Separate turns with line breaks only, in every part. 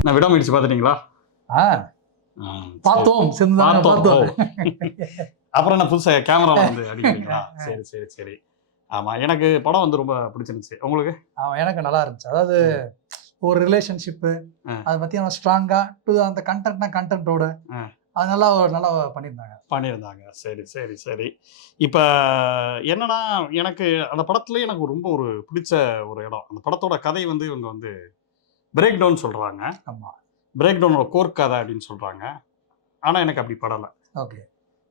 நான் விடாமுயற்சி பார்த்துட்டீங்களா?
ஆ.
ஆ,
பார்த்தோம்.
பார்த்தோம். அப்புறம் என்ன புதுசா கேமரால வந்து அடிக்கிறீங்களா? சரி சரி சரி. ஆமா எனக்கு படம் வந்து ரொம்ப பிடிச்சிருந்துச்சு. உங்களுக்கு?
அவன் எனக்கு நல்லா இருந்துச்சு. அதாவது ஒரு ரிலேஷன்ஷிப்பு. அதை பத்தி நம்ம ஸ்ட்ராங்கா டு அந்த கண்டென்ட்னா கண்டென்ட்டோட. அது நல்லா நல்லா பண்ணியிருந்தாங்க.
பண்ணியிருந்தாங்க. சரி சரி சரி. இப்போ என்னன்னா எனக்கு அந்த படத்துல எனக்கு ரொம்ப ஒரு பிடிச்ச ஒரு இடம். அந்த படத்தோட கதை வந்து இவங்க வந்து பிரேக் டவுன் சொல்றாங்க.
ஆமா.
பிரேக் டவுனோட கோர் கதை அப்படின்னு சொல்றாங்க. ஆனா எனக்கு அப்படி படலை.
ஓகே.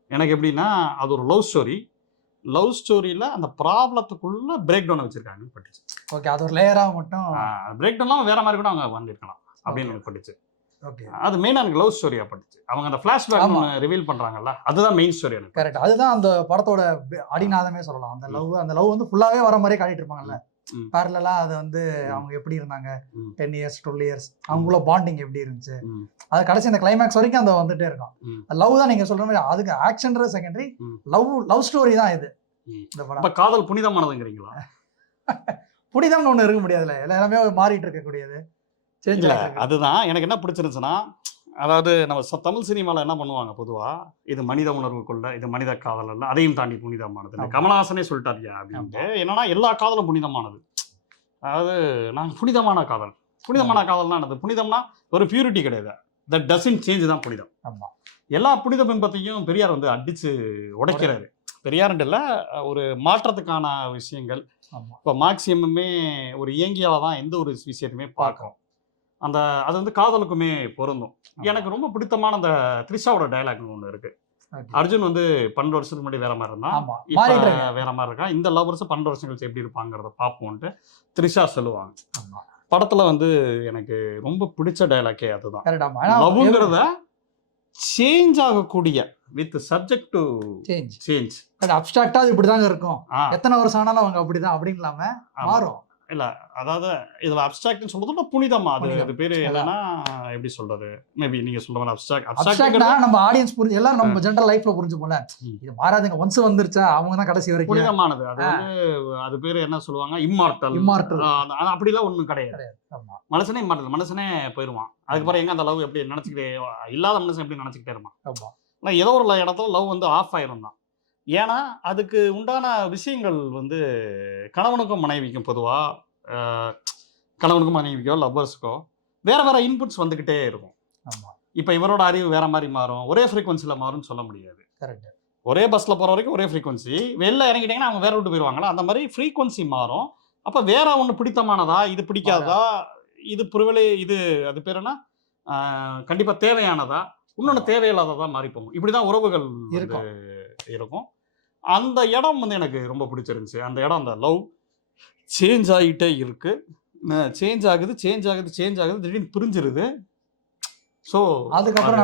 எனக்கு எப்படின்னா அது ஒரு லவ் ஸ்டோரி லவ் ஸ்டோரியில அந்த ப்ராப்ளத்துக்குள்ள பிரேக் டவுன் வச்சிருக்காங்கன்னு பட்டுச்சு.
ஓகே அது ஒரு லேயரா மட்டும்
பிரேக் டவுன்லாம் வேற மாதிரி கூட அவங்க வந்திருக்கலாம் அப்படின்னு எனக்கு பட்டுச்சு. அது மெயினாக எனக்கு லவ் ஸ்டோரியா பட்டுச்சு. அவங்க அந்த ஃபிளாஷ்பேக். ஒன்று ரிவீல் பண்றாங்கல்ல அதுதான் மெயின் ஸ்டோரி எனக்கு.
கரெக்ட் அதுதான் அந்த படத்தோட அடிநாதமே சொல்லலாம். அந்த லவ் அந்த லவ் வந்து ஃபுல்லாவே வர மாதிரியே காட்டிட்டு இருப்பாங்கல்ல.
ம்.
பேரலா அது வந்து அவங்க எப்படி இருந்தாங்க. டென் இயர்ஸ் டுவெல் இயர்ஸ் அவங்கள பாண்டிங் எப்படி இருந்துச்சு. அது கடைசி அந்த கிளைமேக்ஸ் வரைக்கும் அந்த வந்துட்டே. இருக்கும். லவ் தான் நீங்க சொல்ற மாதிரி அதுக்கு ஆக்ஷன்றது செகண்டரி. லவ் லவ் ஸ்டோரி தான் இது. இந்த படம்.
காதல் புனிதமானதுங்கிறீங்களா?
புனிதம்னு ஒண்ணு இருக்க முடியாதுல்ல. எல்லாமே மாறிட்டு இருக்கக்கூடியது.
இல்ல அதுதான். எனக்கு என்ன பிடிச்சிருந்துச்சுன்னா அதாவது நம்ம தமிழ் சினிமால என்ன பண்ணுவாங்க பொதுவா? இது மனித உணர்வு கொள்ள இது மனித காதல் அல்ல அதையும் தாண்டி புனிதமானது. கமலஹாசனே சொல்லிட்டாருயா அப்படின்ட்டு என்னன்னா எல்லா காதலும் புனிதமானது. அதாவது நான் புனிதமான காதல். புனிதமான காதல்னா என்னது? புனிதம்னா ஒரு பியூரிட்டி கிடையாது. தட் டசன் சேஞ்ச் தான் புனிதம்.
ஆமா.
எல்லா புனித பிம்பத்தையும் பெரியார் வந்து அடிச்சு உடைக்கிறாரு. பெரியார்ன்ட்டு இல்ல ஒரு மாற்றத்துக்கான விஷயங்கள். இப்போ மார்க்சியமுமே ஒரு இயங்கியால தான் எந்த ஒரு விஷயத்தையுமே பார்க்கும் அந்த அது வந்து காதலுக்குமே பொருந்தும். எனக்கு ரொம்ப பிடித்தமான அந்த த்ரிஷாவோட டயலாக் ஒன்று இருக்கு. அர்ஜுன் வந்து பன்னெண்டு வருஷத்துக்கு முன்னாடி வேற மாதிரி இருந்தான். வேற மாதிரி இருக்கான். இந்த லவ் வருஷம் பன்னெண்டு வருஷம் கழிச்சு எப்படி இருப்பாங்கிறத பார்ப்போம்ட்டு த்ரிஷா சொல்லுவாங்க. படத்துல வந்து எனக்கு ரொம்ப பிடிச்ச டயலாக்கே அதுதான். லவ்ங்கிறத சேஞ்ச் ஆகக்கூடிய with subject to
change
change
அது இப்படிதாங்க இருக்கும். எத்தனை வருஷம் ஆனாலும் அவங்க அப்படிதான். அப்படின்னு இல்லாம மாறும்.
இல்ல அதாவது இதுல அப்டிராக்ட்னு சொல்றது புனிதமா. அது. அது பேரு என்னன்னா எப்படி சொல்றது? மேபி நீங்க சொல்ற மாதிரி அப்டிராக்ட்
அப்டிராக்ட்னா
அப்டிராக்ட்
நம்ம ஆடியன்ஸ் புரிஞ்சு எல்லாரும் நம்ம ஜென்ரல் லைஃப்ல புரிஞ்சு போல. இது மாறாதுங்க ஒன்ஸ் வந்துருச்சா அவங்க தான் கடைசி வரைக்கும்.
புனிதமானது. அது. வந்து அது பேரு என்ன சொல்லுவாங்க? Immortal
Immortal.
அப்படிலாம் ஒண்ணும் கிடையாது. மனுஷனே இம்மார்டல் மனுஷனே போயிருவான். அதுக்கப்புறம் எங்க அந்த லவ் எப்படி நினைச்சுக்கிட்டே இல்லாத மனுஷன் எப்படி நினைச்சுக்கிட்டே இருப்பான்? ஏதோ ஒரு இடத்துல லவ் வந்து ஆஃப் ஆயிரும் தான் ஏன்னா அதுக்கு உண்டான விஷயங்கள் வந்து கணவனுக்கும் மனைவிக்கும் பொதுவா ஆஹ், கணவனுக்கும் மனைவிக்கோ லவ்வர்ஸுக்கோ வேற வேற இன்புட்ஸ் வந்துகிட்டே இருக்கும்.
ஆமா.
இப்போ இவரோட அறிவு வேற மாதிரி மாறும். ஒரே ஃப்ரீக்வன்சியில் மாறும்னு சொல்ல முடியாது.
கரெக்ட்
ஒரே பஸ்ஸில் போகிற வரைக்கும் ஒரே ஃப்ரீக்வன்சி வெளில இறங்கிட்டீங்கன்னா அவங்க வேற விட்டு போயிடுவாங்களா அந்த மாதிரி ஃப்ரீக்வன்சி மாறும். அப்போ வேற ஒன்று பிடித்தமானதா இது பிடிக்காததா இது புரிவலை இது அது பேர் என்ன? கண்டிப்பாக தேவையானதா இன்னொன்று தேவையில்லாததா மாறி போகும். இப்படி தான் உறவுகள்
இருக்கும்.
அந்த இடம் வந்து எனக்கு ரொம்ப பிடிச்சிருந்துச்சு. அந்த இடம் அந்த லவ் சேஞ்ச் ஆகிட்டே இருக்கு. சேஞ்ச் ஆகுது சேஞ்ச் ஆகுது சேஞ்ச் ஆகுது திடீர்னு புரிஞ்சிருது. ஸோ
அதுக்கப்புறம்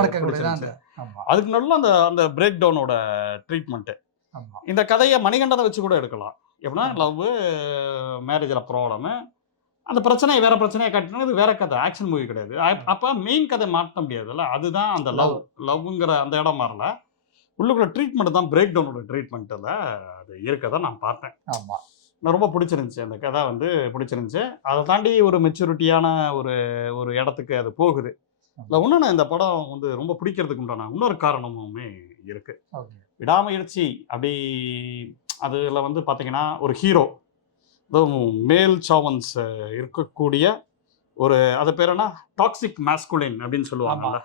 ஆமா.
அதுக்கு நடுவில் அந்த அந்த பிரேக் டவுனோட ட்ரீட்மெண்ட்டு இந்த கதையை மணிகண்டனை வச்சு கூட எடுக்கலாம். எப்படின்னா. லவ் மேரேஜில் ப்ராப்ளமு அந்த பிரச்சனையை வேற பிரச்சனையை காட்டினா இது வேற கதை. ஆக்ஷன் மூவி கிடையாது. அப்- அப்ப மெயின் கதை மாற்ற முடியாதுல்ல? அதுதான் அந்த லவ் லவ்ங்கிற அந்த இடம் மாறல. உள்ளுக்குள்ள ட்ரீட்மெண்ட் தான் பிரேக் டவுனோட ட்ரீட்மெண்ட்டில் அது இருக்கதை நான் பார்த்தேன்.
ஆமா.
நான் ரொம்ப பிடிச்சிருந்துச்சு. அந்த கதை வந்து பிடிச்சிருந்துச்சு. அதை தாண்டி ஒரு மெச்சூரிட்டியான ஒரு ஒரு இடத்துக்கு அது போகுது. இல்லை இன்னொன்று இந்த படம் வந்து ரொம்ப பிடிக்கிறதுக்கு உண்டான இன்னொரு காரணமுமே இருக்கு.
ஓகே.
விடாமுயற்சி அப்படி அதில் வந்து பார்த்தீங்கன்னா ஒரு ஹீரோ மேல் சாவன்ஸ் இருக்கக்கூடிய ஒரு அது பேர் என்ன? டாக்ஸிக் மேஸ்குலின் அப்படின்னு சொல்லுவாங்கல்ல.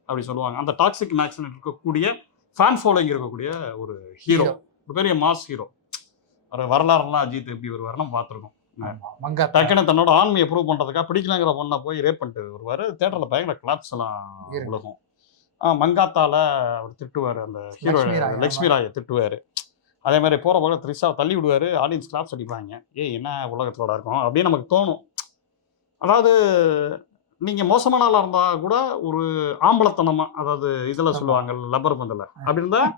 அப்படி சொல்லுவாங்க. அந்த டாக்ஸிக் மேக்ஸின் இருக்கக்கூடிய ஃபேன் ஃபாலோயிங் இருக்கக்கூடிய ஒரு ஹீரோ. ஒரு பெரிய மாஸ் ஹீரோ ஒரு வரலாறுலாம் அஜித் எப்படி வருவார் நம்ம பார்த்துருக்கோம்.
மங்கா.
டக்குன்னு தன்னோட ஆண்மையை ப்ரூவ் பண்ணுறதுக்காக பிடிக்கலங்கிற பொண்ணை போய் ரேப் பண்ணிட்டு வருவார். தேட்டரில் பயங்கர கிளாப்ஸ் எல்லாம். உலகம். மங்காத்தால அவர் திட்டுவார் அந்த ஹீரோ
லக்ஷ்மி ராய்,
திட்டுவார். அதே மாதிரி போகிற பக்கம் த்ரிஷா தள்ளி விடுவார் ஆடியன்ஸ் கிளாப்ஸ் அடிப்பாங்க. ஏய் என்ன உலகத்தோட இருக்கும்? அப்படின்னு நமக்கு தோணும். அதாவது நீங்கள் மோசமான ஆளாக இருந்தால் கூட ஒரு ஆம்பளத்தனமாக அதாவது இதில். சொல்லுவாங்க லப்பர் பந்தில். அப்படி இருந்தால்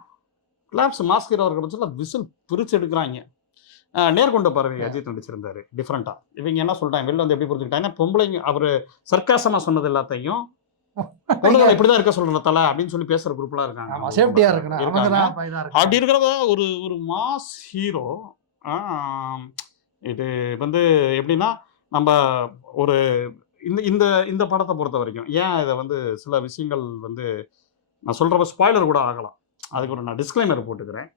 கிளாப்ஸ் மாஸ்கர் அவர்கள் பட்சத்தில் விசில் பிரித்து எடுக்கிறாங்க. நேர்கொண்ட பறவை அஜித் நடிச்சிருந்தாரு டிஃப்ரெண்ட்டாக இவங்க என்ன சொல்லிட்டாங்க வெளில வந்து எப்படி புரிஞ்சுக்கிட்டாங்கன்னா பொம்பளைங்க அவர் சர்க்காசமாக சொன்னது எல்லாத்தையும் பொண்ணுங்களை இப்படிதான் இருக்க சொல்றேன் தலை அப்படின்னு சொல்லி பேசுற குரூப்லாம் இருக்காங்க.
சேஃப்டியா
இருக்காங்க. அப்படி இருக்கிறப்ப ஒரு ஒரு மாஸ் ஹீரோ இது வந்து எப்படின்னா நம்ம ஒரு இந்த இந்த இந்த படத்தை பொறுத்த வரைக்கும். ஏன் இதை வந்து சில விஷயங்கள் வந்து நான் சொல்கிறப்ப ஸ்பாய்லர் கூட ஆகலாம். அதுக்கு ஒரு நான் டிஸ்க்ளைமர் போட்டுக்கிறேன்.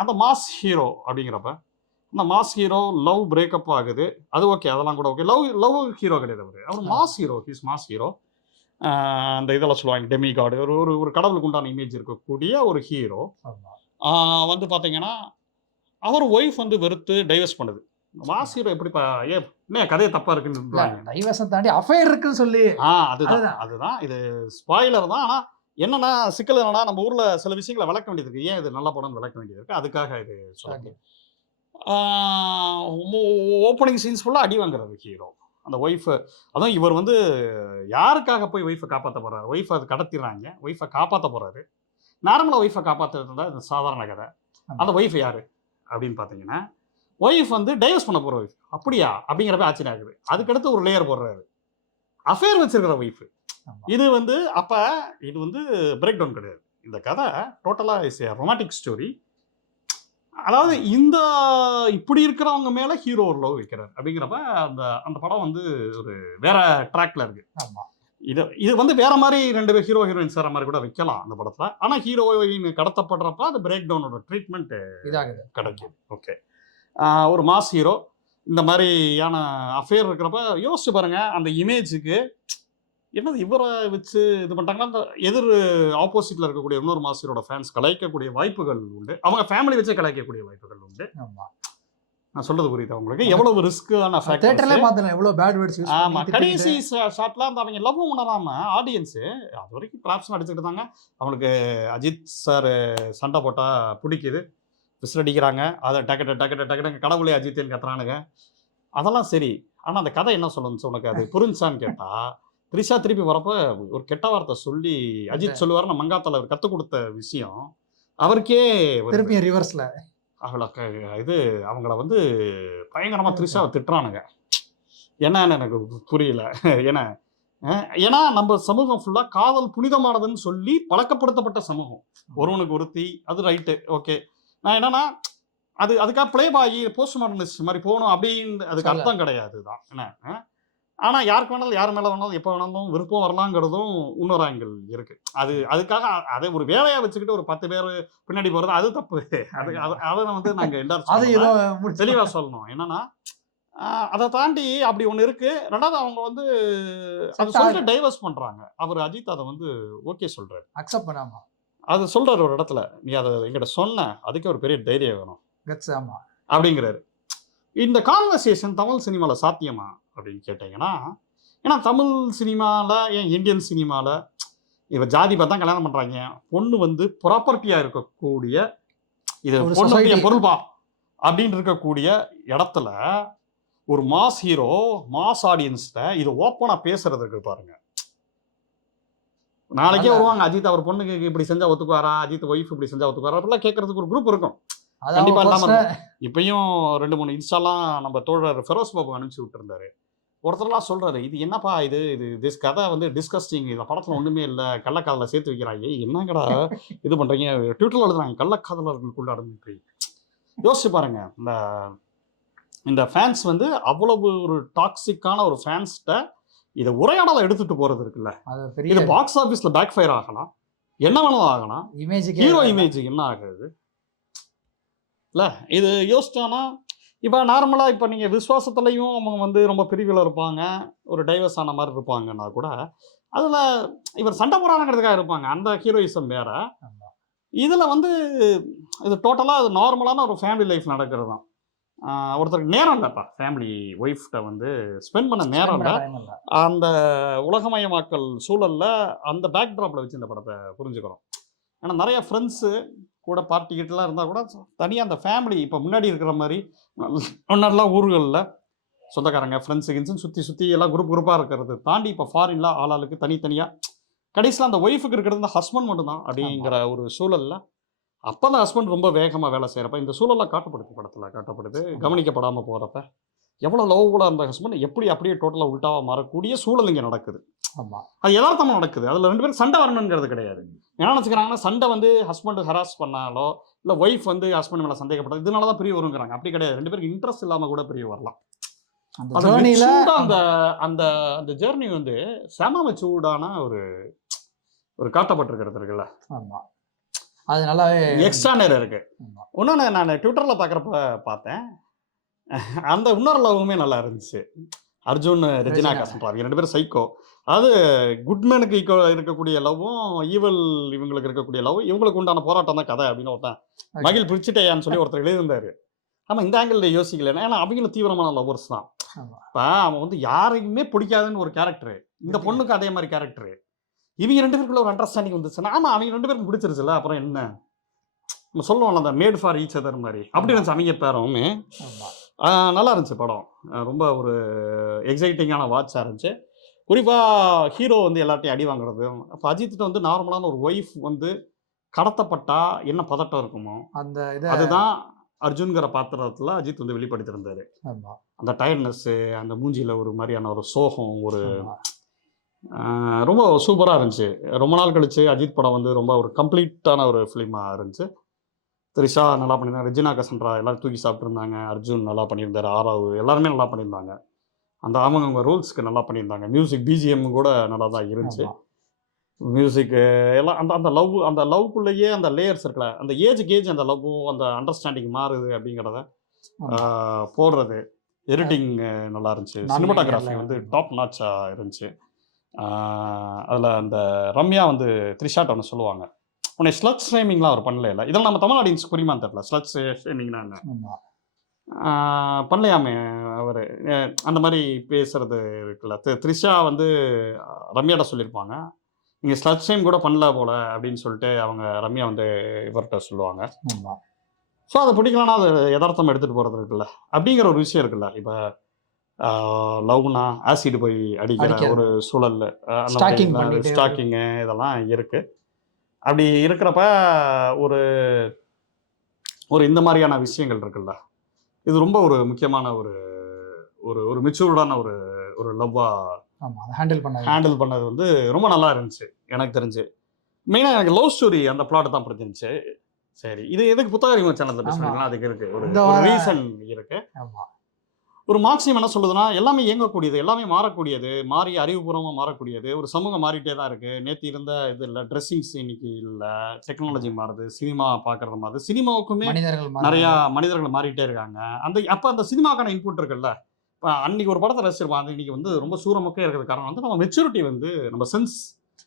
அந்த மாஸ் ஹீரோ அப்படிங்கிறப்ப அந்த மாஸ் ஹீரோ லவ் பிரேக்கப் ஆகுது. அது ஓகே அதெல்லாம் கூட ஓகே லவ் லவ் ஹீரோ கிடையாது அவர். அவர் mass hero he's mass hero அந்த இதெல்லாம் சொல்லுவாங்க டெமி காடு ஒரு ஒரு ஒரு கடவுளுக்கு உண்டான இமேஜ் இருக்கக்கூடிய ஒரு ஹீரோ. வந்து பார்த்தீங்கன்னா அவர் ஒய்ஃப் வந்து வெறுத்து டைவர்ஸ் பண்ணுது. மாஸ் ஹீரோ எப்படி பா- ஏ என்ன கதையை தப்பா இருக்குன்னு
டைவர்ஸன் தாண்டி அஃபைர் இருக்குன்னு சொல்லி.
ஆ அதுதான்
அதுதான்.
இது ஸ்பாயிலர் தான். ஆனா என்னன்னா சிக்கல் என்னன்னா நம்ம ஊர்ல சில விஷயங்களை விளக்க வேண்டியது இருக்கு. ஏன் இது நல்ல படம் விளக்க வேண்டியது இருக்கு? அதுக்காக இது சொல்லுங்க ஓப்பனிங் சீன்ஸ் ஃபுல்லாக அடி வாங்குறாரு ஹீரோ அந்த ஒய்ஃப் அதுவும் இவர் வந்து யாருக்காக போய் ஒய்ஃபை காப்பாற்ற போறாரு? ஒய்ஃபை அது கடத்திடுறாங்க. ஒய்ஃபை காப்பாற்ற போறாரு. நார்மலாக ஒய்ஃபை காப்பாற்றுறது தான் இது சாதாரண கதை. அந்த ஒய்ஃப் யாரு? அப்படின்னு பார்த்தீங்கன்னா ஒய்ஃப் வந்து டைவர்ஸ் பண்ண போகிற ஒய்ஃப் அப்படியா? அப்படிங்கிறப்ப ஆச்சரியம் ஆகுது. அதுக்கடுத்து ஒரு லேயர் போடுறாரு. அஃபேர் வச்சிருக்கிற ஒய்ஃப். இது வந்து அப்போ இது வந்து பிரேக் டவுன் கிடையாது. இந்த கதை டோட்டலாக இஸ் ஏ ரொமாட்டிக் ஸ்டோரி அதாவது இந்த இப்படி இருக்கிறவங்க மேல ஹீரோ ஒரு லவ் வைக்கிறார். அப்படிங்கிறப்ப அந்த அந்த படம் வந்து ஒரு வேற ட்ராக்ல இருக்கு.
ஆமா.
இது இது வந்து வேற மாதிரி ரெண்டு பேர் ஹீரோ ஹீரோயின்ஸ் வேற மாதிரி கூட வைக்கலாம் அந்த படத்துல. ஆனா ஹீரோயின் கடத்தப்படுறப்ப அந்த பிரேக் டவுனோட ட்ரீட்மெண்ட்
இதாகுது.
கிடைக்குது. ஓகே ஒரு மாஸ் ஹீரோ. இந்த மாதிரியான அஃபேர் இருக்கிறப்ப யோசிச்சு பாருங்க அந்த இமேஜுக்கு என்னது இவரை வச்சு இது பண்ணிட்டாங்கன்னா அந்த எதிர் ஆப்போசிட்ல இருக்கக்கூடிய இன்னொரு மாஸ் ஹீரோட ஃபேன்ஸ் கலாய்க்கக்கூடிய வாய்ப்புகள் உண்டு. அவங்க ஃபேமிலி வச்சே கலாய்க்கக்கூடிய வாய்ப்புகள் உண்டு. நான் சொல்றது புரியுதா உங்களுக்கு? எவ்வளவு ரிஸ்கான
தேட்டர்ல
ஃபேக்டர்ஸ்
பார்த்தேன் எவ்வளவு பேட் வேர்ட்ஸ்
ஆமா. கடைசி ஷாட்ல அந்த அவங்க லவ் உணராம ஆடியன்ஸ் அது வரைக்கும் கிளாப்ஸ் அடிச்சுட்டு இருந்தாங்க அவனுக்கு அஜித் சார் சண்டை போட்டா பிடிக்குது. விசில் அடிக்கிறாங்க அதை டக்கெட்ட டக்கெட்ட டக்கெட்ட கடவுளே அஜித்தேன்னு கத்துறானுங்க. அதெல்லாம் சரி. ஆனா அந்த கதை என்ன சொல்லுச்சு உனக்கு அது புரிஞ்சான்னு கேட்டா த்ரிஷா திருப்பி வரப்ப ஒரு கெட்ட வார்த்தை சொல்லி அஜித் சொல்லுவார். நான் மங்காத்தால அவர் கத்துக் கொடுத்த விஷயம். அவருக்கே.
திருப்பியும் ரிவர்ஸ்ல
அவளை இது அவங்கள வந்து பயங்கரமா த்ரிஷாவை திட்டுறானுங்க. என்னன்னு எனக்கு புரியல. ஏன்னா ஏன்னா நம்ம சமூகம் ஃபுல்லா காதல் புனிதமானதுன்னு சொல்லி பழக்கப்படுத்தப்பட்ட சமூகம். ஒருவனுக்கு ஒருத்தி அது ரைட்டு ஓகே நான் என்னன்னா அது அதுக்காக ப்ளே பாய் போஸ்ட் மாடர்னிஸ்ட் மாதிரி போகணும் அப்படின்னு அதுக்கு. அர்த்தம் கிடையாது தான். என்ன? அஹ்? ஆனா யாருக்கு வேணாலும் யார் மேல வேணாலும் எப்போ வேணாலும் விருப்பம் வரலாங்கிறதும் இன்னொரு ஆங்கிள் இருக்கு. அது அதுக்காக அதை ஒரு வேலையா வச்சுக்கிட்டு ஒரு பத்து பேர் பின்னாடி போறது அது தப்பு. அது அது- வந்து நாங்க endorse
அது
பண்ணல.
ஏதோ முடிச்சு
தெளிவா சொல்லணும். என்னன்னா அதை தாண்டி அப்படி ஒண்ணு இருக்கு. ரெண்டாவது அவங்க வந்து அது சொல்லிட்டு. டைவர்ஸ் பண்றாங்க. அவர் அஜித் அதை வந்து ஓகே சொல்றாரு.
அக்செப்ட் பண்ணாமா.
அது சொல்றாரு ஒரு இடத்துல. நீ அதை எங்கிட்ட சொன்ன அதுக்கு ஒரு பெரிய தைரியம் வேணும். அப்படிங்கிறாரு. இந்த கான்வர்சேஷன் தமிழ் சினிமாவில் சாத்தியமா? அப்படின்னு கேட்டிங்கன்னா ஏன்னா தமிழ் சினிமாவில் ஏன் இந்தியன் சினிமாவில் இவ ஜாதி பார்த்தா கல்யாணம் பண்ணுறாங்க பொண்ணு வந்து ப்ராப்பர்ட்டியாக இருக்கக்கூடிய இது பொண்ணு வந்து என்
society.
பொருள்பா? அப்படின்னு இருக்கக்கூடிய இடத்துல ஒரு மாஸ் ஹீரோ மாஸ் ஆடியன்ஸ்ல இது ஓப்பனாக பேசுறதுக்கு பாருங்க. நாளைக்கே வருவாங்க. அஜித் அவர் பொண்ணுக்கு இப்படி செஞ்சா ஒத்துக்குவாரா? அஜித் ஒய்ஃப் இப்படி செஞ்சா ஒத்துக்குவாரா? அப்படிலாம் கேட்கறதுக்கு ஒரு குரூப் இருக்கும். கண்டிப்பா இல்லாம இப்பயும் ரெண்டு மூணு இன்ஸ்டாலாம் நம்ம தோழர் ஃபெரோஸ் பாபு அனுப்பிச்சு விட்டுருந்தாரு. ஒருத்தர்லாம் சொல்றாரு இது என்னப்பா இது? இது திஸ் கதை வந்து டிஸ்கஸ்டிங் இந்த படத்துல ஒண்ணுமே இல்லை. கள்ளக்காதல சேர்த்து வைக்கிறாங்க என்னங்கடா இது பண்றீங்க? ட்விட்டர்ல எழுதுறாங்க கள்ளக்காதலர்களுக்குள்ள அடங்கிட்டு யோசிச்சு பாருங்க. இந்த இந்த ஃபேன்ஸ் வந்து அவ்வளவு ஒரு டாக்ஸிக்கான ஒரு ஃபேன்ஸ்கிட்ட இதை உரையாடலை எடுத்துட்டு போறது இருக்குல்ல. இது பாக்ஸ் ஆஃபீஸ்ல பேக் ஃபயர் ஆகலாம். என்ன வேணாலும் ஆகலாம்.
இமேஜுக்கு
ஹீரோ இமேஜ் என்ன ஆகுது? இல்ல இது யோசிச்சோன்னா இப்போ நார்மலாக இப்போ நீங்கள் விசுவாசத்துலையும் அவங்க வந்து ரொம்ப பிரிவில் இருப்பாங்க. ஒரு டைவர்ஸ் ஆன மாதிரி இருப்பாங்கன்னா கூட அதில் இவர் சண்டை போடாங்கிறதுக்காக இருப்பாங்க. அந்த ஹீரோயிசம் வேற. இதில் வந்து இது டோட்டலாக அது நார்மலான ஒரு ஃபேமிலி லைஃப் நடக்கிறது தான் ஒருத்தருக்கு நேரம் இல்லைப்பா. ஃபேமிலி ஒய்ஃப்கிட்ட வந்து ஸ்பெண்ட் பண்ண நேரம் இல்லை. அந்த உலகமயமாக்கல் சூழல்ல அந்த பேக் ட்ராப்ல வச்சு இந்த படத்தை புரிஞ்சுக்கிறோம். ஏன்னா நிறைய ஃப்ரெண்ட்ஸு கூட பார்ட்டி கிட்டலாம் இருந்தால் கூட தனியாக அந்த ஃபேமிலி இப்போ முன்னாடி இருக்கிற மாதிரி முன்னாடிலாம் ஊர்களில் சொந்தக்காரங்க ஃப்ரெண்ட்ஸு கின்ஸுன்னு சுற்றி சுற்றி எல்லாம் குரூப் குரூப்பாக இருக்கிறது. தாண்டி இப்போ ஃபாரின்ல ஆளாளுக்கு தனித்தனியாக கடைசியில் அந்த ஒய்ஃபுக்கு இருக்கிறது இந்த ஹஸ்பண்ட் மட்டும்தான் அப்படிங்கிற ஒரு சூழல்ல அப்போ அந்த ஹஸ்பண்ட் ரொம்ப வேகமாக வேலை செய்கிறப்ப இந்த சூழல்லாம் காட்டப்படுது படத்தில் காட்டப்படுது. கவனிக்கப்படாமல் போகிறப்ப எவ்வளோ லவ்வுல அந்த ஹஸ்பண்ட் எப்படி அப்படியே டோட்டலாக உல்ட்டாவாக மாறக்கூடிய சூழல் இங்கே நடக்குது.
ஆமா.
அது யதார்த்தமாக நடக்குது. அதில் ரெண்டு பேரும் சண்டை வரணுங்கிறது கிடையாது. என்ன நினச்சிக்கிறாங்கன்னா சண்டை வந்து ஹஸ்பண்ட் ஹராஸ் பண்ணாலோ இல்லை ஒய்ஃப் வந்து ஹஸ்பண்ட் மேலே சந்தேகப்பட்டது இதனால தான் பிரிய வருங்கிறாங்க. அப்படி கிடையாது. ரெண்டு பேருக்கு இன்ட்ரெஸ்ட் இல்லாமல் கூட பிரிய வரலாம்.
அந்த
அந்த அந்த ஜேர்னி வந்து செம மெச்சூர்டான ஒரு ஒரு காட்டப்பட்டிருக்கிறது இருக்குல்ல.
ஆமா. அது நல்லாவே
எக்ஸ்ட்ரானர் இருக்கு
ஆமா.
இன்னொன்று நான் ட்விட்டரில் பார்க்குறப்ப பார்த்தேன் அந்த இன்னொரு லவ்வுமே நல்லா இருந்துச்சு அர்ஜுன் ரெஜினா
ரெஜினா.
காசன் அவங்க ரெண்டு பேரும் சைக்கோ அதாவது குட்மேனுக்கு ஈக்கோ இருக்கக்கூடிய லவ்வும் ஈவல் இவங்களுக்கு இருக்கக்கூடிய லவ் இவங்களுக்கு உண்டான போராட்டம் தான் கதை அப்படின்னு ஒருத்தன். மகிழ் பிரிச்சுட்டேயான்னு சொல்லி ஒருத்தர் எழுதியிருந்தாரு ஆமா இந்த ஆங்கிள் யோசிக்கல ஏன்னா அவங்களும் தீவிரமான லவ்வர்ஸ் தான். இப்போ அவன் வந்து யாரையுமே பிடிக்காதுன்னு ஒரு கேரக்டர் இந்த. பொண்ணுக்கு அதே மாதிரி கேரக்டர் இவங்க ரெண்டு பேருக்குள்ள ஒரு அண்டர்ஸ்டாண்டிங் வந்துச்சுன்னா ஆமா அவங்க ரெண்டு பேருக்கும் பிடிச்சிருச்சுல அப்புறம் என்ன? நம்ம சொல்லுவோம்ல அந்த மேட் ஃபார் ஈச் அதர் மாதிரி. அப்படி இருந்துச்சு அவங்க ஆஹ் நல்லா இருந்துச்சு படம். ரொம்ப ஒரு எக்ஸைட்டிங்கான வாட்சாக இருந்துச்சு. குறிப்பாக ஹீரோ வந்து எல்லாத்தையும் அடி வாங்குறது அப்போ அஜித்துட்டு வந்து நார்மலான ஒரு ஒய்ஃப் வந்து கடத்தப்பட்டா என்ன பதட்டம் இருக்குமோ
அந்த
அதுதான் அர்ஜுன்கிற பாத்திரத்தில் அஜித் வந்து வெளிப்படுத்தியிருந்தாரு. அந்த டயர்ட்னஸ்ஸு அந்த மூஞ்சியில் ஒரு மாதிரியான ஒரு சோகம் ஒரு ரொம்ப சூப்பராக இருந்துச்சு. ரொம்ப நாள் கழிச்சு அஜித் படம் வந்து ரொம்ப ஒரு கம்ப்ளீட்டான ஒரு ஃபிலிமாக இருந்துச்சு. த்ரிஷா நல்லா பண்ணியிருந்தாங்க ரெஜினா கசன்ட்ரா எல்லாரும் தூக்கி சாப்பிட்ருந்தாங்க அர்ஜுன் நல்லா பண்ணியிருந்தாரு. ஆராவு எல்லாருமே நல்லா பண்ணியிருந்தாங்க. அந்த அவங்கவுங்க ரூல்ஸ்க்கு நல்லா பண்ணியிருந்தாங்க. மியூசிக் பிஜிஎம் கூட நல்லா தான் இருந்துச்சு. மியூசிக்கு எல்லாம் அந்த அந்த லவ் அந்த லவ்க்குள்ளேயே அந்த லேயர்ஸ் இருக்குல்ல அந்த ஏஜ் கேஜ் அந்த லவ்வும் அந்த அண்டர்ஸ்டாண்டிங் மாறுது அப்படிங்கிறத போடுறது. எடிட்டிங் நல்லா இருந்துச்சு. சினிமாட்டோகிராஃபி. வந்து டாப் நாச்சாக இருந்துச்சு. அதில் அந்த ரம்யா வந்து த்ரிஷாட் ஒன்று சொல்லுவாங்க. உன்னை ஸ்லட் ஸ்ட்ரீமிங்லாம் அவர் பண்ணல இல்லை. இதெல்லாம் நம்ம தமிழ் ஆடியன்ஸ் புரியுமான்னு தெரியல. ஸ்லட் ஆஹ் பண்ணலையாமே அவர். அந்த மாதிரி பேசுறது இருக்குல்ல. த்ரிஷா வந்து ரம்யாட்ட சொல்லியிருப்பாங்க நீங்கள் ஸ்லட் டைம் கூட பண்ணல போல அப்படின்னு சொல்லிட்டு அவங்க ரம்யா வந்து இவர்கிட்ட சொல்லுவாங்க. ஸோ அதை பிடிக்கலன்னா அது யதார்த்தம் எடுத்துகிட்டு போகிறது இருக்குல்ல. அப்படிங்கிற ஒரு விஷயம் இருக்குல்ல. இப்போ லவ்னா ஆசிட் போய் அடிக்கிற. ஒரு சூழல்
Stalking பண்ணிட்டு
ஸ்டாக்கிங்கு இதெல்லாம் இருக்குது அப்படி இருக்கிறப்ப ஒரு ஒரு இந்த மாதிரியான விஷயங்கள் இருக்குல்ல. இது ரொம்ப ஒரு முக்கியமான ஒரு ஒரு ஒரு மெச்சூர்டான ஒரு ஒரு லவ்வாக
ஹேண்டில் பண்ண
ஹேண்டில் பண்ணது வந்து ரொம்ப நல்லா இருந்துச்சு எனக்கு தெரிஞ்சு. மெயினாக எனக்கு லவ் ஸ்டோரி அந்த பிளாட் தான் பிடிச்சிருந்துச்சு. சரி இது எதுக்கு புத்தக அறிமுக சேனலில் பேசுறீங்களா அதுக்கு இருக்கு. ஒரு ரீசன் இருக்கு.
ஆமா.
ஒரு மார்க்சியம் என்ன சொல்லுதுன்னா எல்லாமே இயங்கக்கூடியது எல்லாமே மாறக்கூடியது. மாறி அறிவுபூர்வமாக மாறக்கூடியது. ஒரு சமூகம் மாறிட்டே தான் இருக்கு. நேற்று இருந்த இது இல்லை ட்ரெஸ்ஸிங்ஸ் இன்னைக்கு இல்லை. டெக்னாலஜி மாறுது சினிமா பார்க்கறது மாறுது. சினிமாவுக்குமே. நிறையா மனிதர்கள் மாறிட்டே இருக்காங்க. அந்த அப்போ அந்த சினிமாக்கான இன்புட் இருக்குல்ல? இப்போ அன்னைக்கு ஒரு படத்தை ரசிச்சிருப்பான் அது இன்னைக்கு வந்து ரொம்ப சூரமொக்கையாக இருக்கிறது காரணம் வந்து நம்ம மெச்சூரிட்டி வந்து நம்ம சென்ஸ்.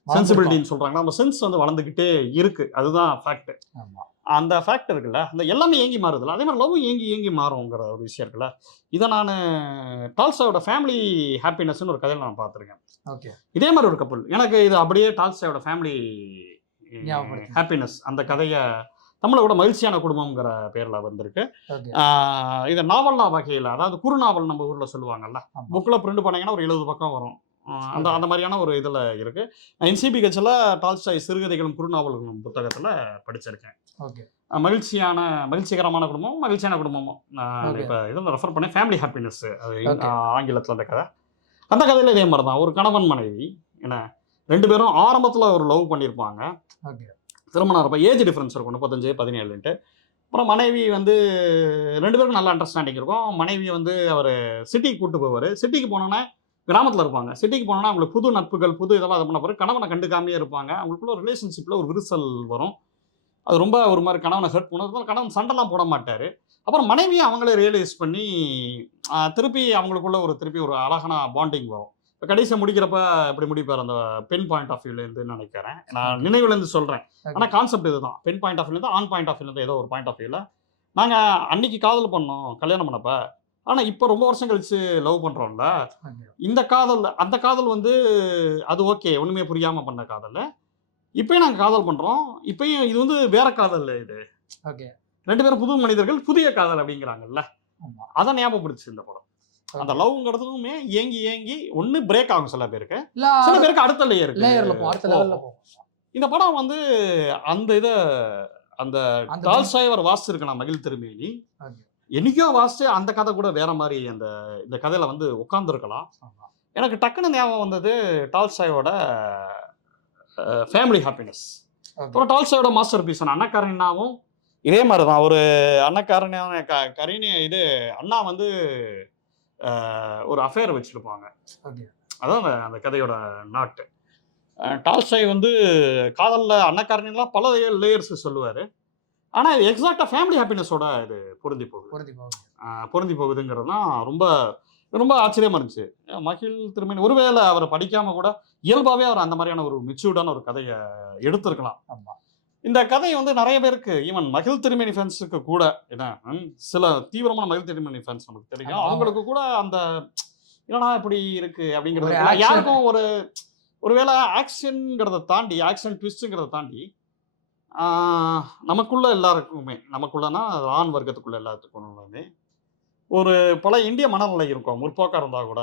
சென்சிபிலிட்டின்னு சொல்றாங்க. நம்ம சென்ஸ் வந்து வளர்ந்துக்கிட்டே இருக்கு. அதுதான் ஃபேக்ட்
ஆமா.
அந்த ஃபேக்ட் இருக்குல்ல அந்த எல்லாமே ஏங்கி மாறுதுல்ல. அதே மாதிரி லவ் ஏங்கி ஏங்கி மாறுங்கிற ஒரு விஷயம் இருக்குல்ல. இதை நான் டால்ஸாவோட ஃபேமிலி ஹாப்பினஸ்னு ஒரு கதையில் நான் பார்த்துருக்கேன்.
ஓகே.
இதே மாதிரி ஒரு கப்பல் எனக்கு இது அப்படியே டால்ஸாவோட ஃபேமிலி. ஹாப்பினஸ் அந்த கதையை தமிழோட மகிழ்ச்சியான குடும்பம்ங்கிற பேரில் வந்திருக்கு. இது நாவல்லா வகையில் அதாவது குறுநாவல் நம்ம ஊரில் சொல்லுவாங்கல்ல. புக்கில் பிரிண்ட் பண்ணீங்கன்னா ஒரு எழுபது பக்கம் வரும். அந்த அந்த மாதிரியான ஒரு இதில் இருக்கு. என்சிபி கட்சியில் டால்ஸ்டாய் சிறுகதைகளும் குறுநாவல்களும் புத்தகத்தில் படிச்சிருக்கேன். மகிழ்ச்சியான மகிழ்ச்சிகரமான குடும்பம் மகிழ்ச்சியான குடும்பமும். நான். இப்போ இதில் ரெஃபர் பண்ணேன் ஃபேமிலி ஹாப்பினஸ் அது. ஆங்கிலத்தில் அந்த கதை. அந்த கதையில் இதே மாதிரி தான் ஒரு கணவன் மனைவி என்ன ரெண்டு பேரும் ஆரம்பத்தில் ஒரு லவ் பண்ணியிருப்பாங்க.
ஓகே.
திருமணம் இருப்ப ஏஜ் டிஃப்ரென்ஸ் இருக்கும் முப்பத்தஞ்சு பதினேழுன்ட்டு அப்புறம் மனைவி வந்து ரெண்டு பேருக்கும் நல்ல அண்டர்ஸ்டாண்டிங் இருக்கும். மனைவி வந்து அவர் சிட்டிக்கு கூட்டு போவார். சிட்டிக்கு போனோன்னே கிராமத்தில் இருப்பாங்க. சிட்டிக்கு போனோன்னா அவங்களுக்கு புது நட்புகள் புது இதெல்லாம் இது பண்ண பிறகு கணவனை கண்டுக்காமையே இருப்பாங்க. அவங்களுக்குள்ள ஒரு ரிலேஷன்ஷிப்பில் ஒரு விரிசல் வரும். அது ரொம்ப ஒரு மாதிரி கணவனை ஹர்ட் பண்ணது கணவன் சண்டைலாம் போட மாட்டார். அப்புறம் மனைவியை அவங்களே ரியலைஸ் பண்ணி திருப்பி அவங்களுக்குள்ள ஒரு திருப்பி ஒரு அழகான பாண்டிங் வரும். இப்போ கடைசியை முடிக்கிறப்ப எப்படி முடிப்பார்? அந்த பெண் பாயிண்ட் ஆஃப் வியூலேருந்து நினைக்கிறேன். நான் நினைவுலேருந்து சொல்கிறேன் ஆனால் கான்செப்ட் இதுதான். பெண் பாயிண்ட் ஆஃப் வியூலேருந்து ஆன் பாயிண்ட் ஆஃப் வியூலேருந்து ஏதோ ஒரு பாயிண்ட் ஆஃப் வியூவில் நாங்கள் அன்னைக்கு காதல் பண்ணோம் கல்யாணம் பண்ணப்ப. ஆனால் இப்போ ரொம்ப வருஷம் கழிச்சு லவ் பண்ணுறோம்ல இந்த காதல் அந்த காதல் வந்து அது ஓகே ஒன்றுமே புரியாமல் பண்ண காதல். இப்பயும் நாங்கள் காதல் பண்ணுறோம் இப்பயும் இது வந்து வேற காதல் இது.
ஓகே.
ரெண்டு பேரும் புது மனிதர்கள் புதிய காதல் அப்படிங்கிறாங்கல்ல. அதை ஞாபகப்படுச்சு இந்த படம். அந்த லவ்ங்கிறதுக்குமே ஏங்கி ஏங்கி ஒன்று பிரேக் ஆகும் சில பேருக்கு. சில பேருக்கு அடுத்த லேயர்
லேயர்ல
இந்த படம் வந்து அந்த இதை அந்த
அந்த
டால்ஸ்டாய் அவர் வாசிச்சிருக்கலாம் மகிழ் திருமேனி. என்னைக்கோ வாசிச்சு அந்த கதை கூட வேற மாதிரி அந்த இந்த கதையில வந்து உட்காந்துருக்கலாம்
ஆமா.
எனக்கு டக்குன்னு ஞாபகம் வந்தது டால்ஸ்டாயோட ஃபேமிலி ஹாப்பினஸ். அப்புறம் டால்ஸ்டாயோட மாஸ்டர் பீஸ் அன்னக்காரனாவும் இதே மாதிரி தான் ஒரு அன்னக்காரனான க கரிணி இது அண்ணா வந்து ஒரு அஃபேர் வச்சிருப்பாங்க. அதான் அந்த- கதையோட நாட்டு. டால்ஸ்டாய் வந்து காதலில் அன்னக்காரணிலாம் பல லேயர்ஸ் சொல்லுவார். ஆனால் இது எக்ஸாக்டாக ஃபேமிலி ஹாப்பினஸோட இது பொருந்தி போகுது.
பொருந்தி போகுது.
பொருந்தி போகுதுங்கிறது தான் ரொம்ப ரொம்ப ஆச்சரியமா இருந்துச்சு. மகிழ் திருமணி ஒருவேளை அவர் படிக்காம கூட இயல்பாவே அவர் அந்த மாதிரியான ஒரு மெச்சூர்டான ஒரு கதையை எடுத்திருக்கலாம்.
ஆமா.
இந்த கதை வந்து நிறைய பேருக்கு ஈவன் மகிழ் திருமணி ஃபேன்ஸுக்கு கூட என்ன சில தீவிரமான மகிழ் திருமணி ஃபேன்ஸ் நமக்கு தெரியும். அவங்களுக்கு கூட அந்த என்னடா இப்படி இருக்கு அப்படிங்கிறது. யாருக்கும் ஒரு ஒருவேளை ஆக்ஷன்ங்கிறத தாண்டி ஆக்ஷன் ட்விஸ்ட்டுங்கிறத தாண்டி நமக்குள்ள எல்லாருக்குமே நமக்குள்ளனா ஆண் வர்க்கத்துக்குள்ள எல்லாத்துக்குமே ஒரு பல இந்திய மனநிலை இருக்கும் முற்போக்கா இருந்தா கூட.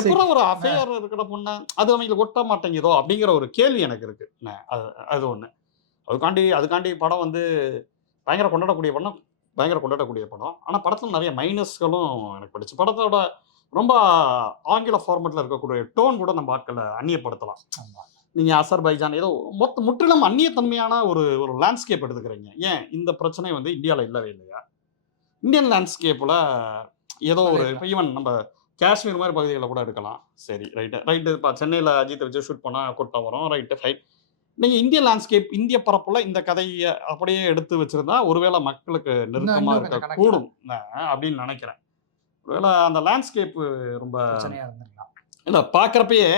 எப்பறம் ஒரு அஃபேர் இருக்கிற பொண்ணை அது அவங்களுக்கு ஒட்ட மாட்டேங்குதோ அப்படிங்கிற ஒரு கேள்வி எனக்கு இருக்கு. அது அது ஒண்ணு. அதுக்காண்டி அதுக்காண்டி படம் வந்து பயங்கர கொண்டாடக்கூடிய படம் பயங்கர கொண்டாடக்கூடிய படம். ஆனா படத்துல நிறைய மைனஸ்களும் எனக்கு படிச்சு. படத்தோட ரொம்ப ஆங்கில ஃபார்மேட்ல இருக்கக்கூடிய டோன் கூட நம்ம ஆட்களை அந்நியப்படுத்தலாம்.
ஆமா.
நீங்க அசர்பைஜான் ஏதோ மொத்த முற்றிலும் அந்நியத்தன்மையான ஒரு ஒரு லேண்ட்ஸ்கேப் எடுத்துக்கிறீங்க. ஏன்? இந்த பிரச்சனை வந்து இந்தியாவில் இல்லவே இல்லையா? இந்தியன் லேண்ட்ஸ்கேப்பில் ஏதோ ஒரு இப்போ ஈவன் நம்ம காஷ்மீர் மாதிரி பகுதிகளில் கூட எடுக்கலாம் சரி ரைட்டு. ரைட்டு இப்போ சென்னையில் அஜித் வச்சு ஷூட் பண்ணால் கூட்டம் வரும். ரைட்டு ஃபைட் நீங்கள் இந்திய லேண்ட்ஸ்கேப் இந்திய பரப்புல இந்த கதையை அப்படியே எடுத்து வச்சிருந்தா ஒருவேளை மக்களுக்கு நெருக்கமாக இருக்க கூடும். அப்படின்னு நினைக்கிறேன். ஒருவேளை அந்த லேண்ட்ஸ்கேப் ரொம்ப இல்லை பார்க்குறப்பயே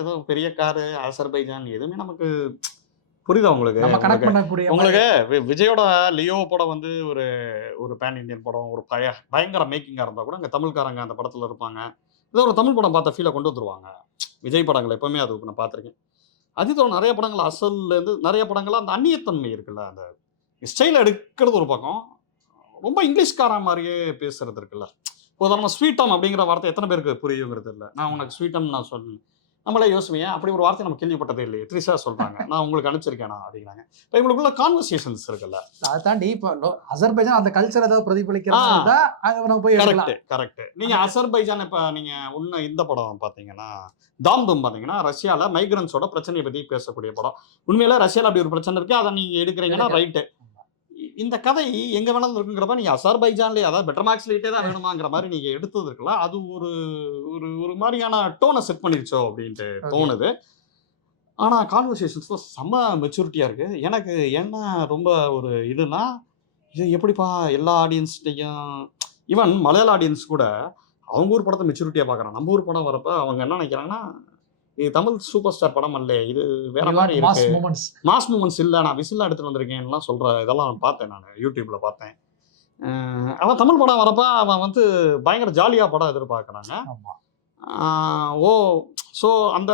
ஏதோ பெரிய காரு அசர்பைஜான் எதுவுமே நமக்கு புரியுதா உங்களுக்கு?
நம்ம கனெக்ட்
உங்களுக்கு
பண்ணக்கூடிய
உங்களுக்கு விஜயோட லியோ படம் வந்து ஒரு ஒரு பேன் இந்தியன் படம் ஒரு பய பயங்கர மேக்கிங்காக இருந்தால் கூட அங்கே தமிழ்காரங்க அந்த படத்தில் இருப்பாங்க. ஏதோ ஒரு தமிழ் படம் பார்த்த ஃபீலை கொண்டு வந்துருவாங்க. விஜய் படங்கள் எப்பவுமே அது நான் பார்த்துருக்கேன். அஜித்தோட நிறைய படங்கள் அசல்லேருந்து நிறைய படங்கள் அந்த அந்நியத்தன்மை இருக்குல்ல அந்த ஸ்டைல் எடுக்கிறது ஒரு பக்கம். ரொம்ப இங்கிலீஷ்காரன் மாதிரியே பேசுறது இருக்குல்ல. உதாரணமாக ஸ்வீட்டம் அப்படிங்கிற வார்த்தை எத்தனை பேருக்கு புரியுங்கிறது இல்லை. நான் உனக்கு ஸ்வீட்டம் நான் சொன்னேன் நம்மளே யோசுவேன் அப்படி ஒரு வார்த்தை நம்ம கேள்விப்பட்டதே இல்லையே த்ரிஷா சொல்றாங்க. நான் உங்களுக்கு அனுப்பிச்சிருக்கேனா? அப்படிங்கிறாங்க. இப்போ இவங்களுக்குள்ள கான்வர்சேஷன்ஸ் இருக்குல்ல.
அதை தாண்டி இப்போ அசர்பைஜான் அந்த கல்ச்சர் ஏதாவது. பிரதிபலிக்கிறதா நம்ம போய்
கரெக்ட் கரெக்ட் நீங்க அசர்பைஜான் இப்ப நீங்க உன்ன இந்த படம் பாத்தீங்கன்னா தாம்தும் பாத்தீங்கன்னா ரஷ்யால மைக்ரன்ஸோட பிரச்சனையை பத்தி பேசக்கூடிய படம். உண்மையில ரஷ்யால அப்படி ஒரு பிரச்சனை இருக்கு அதை நீங்க எடுக்கிறீங்கன்னா ரைட்டு இந்த கதை எங்க வேணாலும் இருக்குங்கிறப்ப நீங்க அசர்பைஜான்லயே அதாவது பெட்டர் மார்க்ஸ்லேட்டே தான் வேணுமாங்கிற மாதிரி நீங்க எடுத்தது இருக்குல்ல அது ஒரு ஒரு ஒரு மாதிரியான டோனை செட் பண்ணிருச்சோ அப்படின்ட்டு. தோணுது. ஆனா கான்வர்சேஷன்ஸ் செம்ம மெச்சூரிட்டியா இருக்கு. எனக்கு என்ன ரொம்ப ஒரு இதுனா இது எப்படிப்பா எல்லா ஆடியன்ஸ்டையும் ஈவன் மலையாள ஆடியன்ஸ் கூட அவங்க ஊர் படத்தை மெச்சூரிட்டியாக பார்க்குறாங்க. நம்ம ஊர் படம் வரப்ப அவங்க என்ன நினைக்கிறாங்கன்னா இது தமிழ் சூப்பர் ஸ்டார் படம் அல்ல இது வேற மாதிரி
மாஸ்
இருக்கு
மூமெண்ட்ஸ்
மாஸ் மூமெண்ட்ஸ் இல்லை நான் விசில் எடுத்துட்டு வந்திருக்கேன்லாம் சொல்ற இதெல்லாம் பார்த்தேன் நான் யூடியூப்ல பார்த்தேன். அவன் தமிழ் படம் வரப்ப அவன் வந்து பயங்கர ஜாலியாக படம் எதிர்பார்க்குறாங்க. ஓ ஸோ அந்த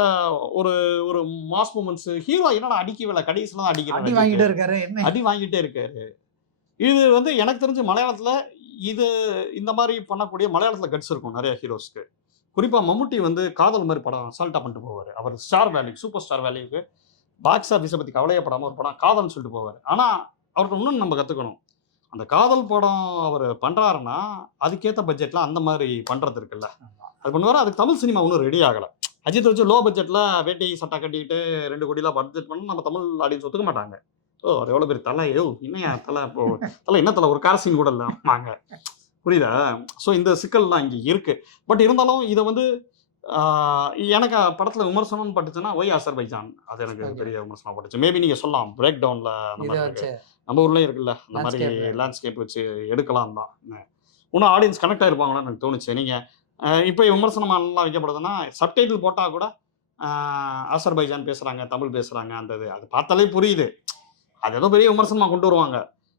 ஒரு ஒரு மாஸ் மூமெண்ட்ஸ் ஹீரோ என்னடா அடிக்கவில்லை கடைசியில் தான்
அடி
அடிக்கிறான்
வாங்கிட்டே இருக்காரு என்ன?
அடி வாங்கிட்டே இருக்காரு. இது வந்து எனக்கு தெரிஞ்சு மலையாளத்துல இது இந்த மாதிரி பண்ணக்கூடிய மலையாளத்துல கட்ஸ் இருக்கும் நிறைய ஹீரோஸ்க்கு குறிப்பா மம்முட்டி வந்து காதல் மாதிரி படம் அசால்ட்டா பண்ணிட்டு போவார். அவர் ஸ்டார் வேல்யூ சூப்பர் ஸ்டார் வேல்யூக்கு பாக்ஸ் ஆஃபீஸை பத்தி கவலையப்படாம ஒரு படம் காதல்னு சொல்லிட்டு போவார். ஆனா அவர்கிட்ட இன்னும் நம்ம கத்துக்கணும். அந்த காதல் படம் அவர் பண்றாருன்னா அதுக்கேற்ற பட்ஜெட்ல அந்த மாதிரி பண்றது இருக்குல்ல. அது பண்ணுவார். அதுக்கு தமிழ் சினிமா ஒன்றும் ரெடி ஆகல. அஜித் வச்சு லோ பட்ஜெட்ல வேட்டி சட்டை கட்டிக்கிட்டு ரெண்டு கோடிலாம் பட்ஜெட் பண்ண நம்ம தமிழ் ஆடியன்ஸ் ஒத்துக்க மாட்டாங்க. ஓ அவர் எவ்வளோ பெரிய தலை. யோ என்னையா தலை? இப்போ தலை என்ன தலை? ஒரு கார் சீன் கூட இல்லை. வாங்க புரியுதா? ஸோ இந்த சிக்கல்லாம் இங்கே இருக்கு. பட் இருந்தாலும் இதை வந்து ஆஹ், எனக்கு படத்தில் விமர்சனம்னு பட்டுச்சுன்னா ஒய் அசர்பைஜான் அது எனக்கு. பெரிய விமர்சனம் பட்டுச்சு. மேபி நீங்கள் சொல்லலாம். பிரேக் டவுனில். நம்ம ஊர்லயும் இருக்குல்ல அந்த மாதிரி. லேண்ட்ஸ்கேப் வச்சு எடுக்கலாம் தான். இன்னும் ஆடியன்ஸ் கனெக்ட் ஆயிருப்பாங்களான்னு எனக்கு தோணுச்சு. நீங்கள் இப்போ விமர்சனமானலாம் வைக்கப்படுதுன்னா சப்டைட்டில் போட்டால் கூட ஆஹ், அசர்பைஜான் பேசுகிறாங்க தமிழ் பேசுகிறாங்க அந்த இது. அது பார்த்தாலே புரியுது. அது ஏதோ பெரிய விமர்சனமாக கொண்டு வருவாங்க.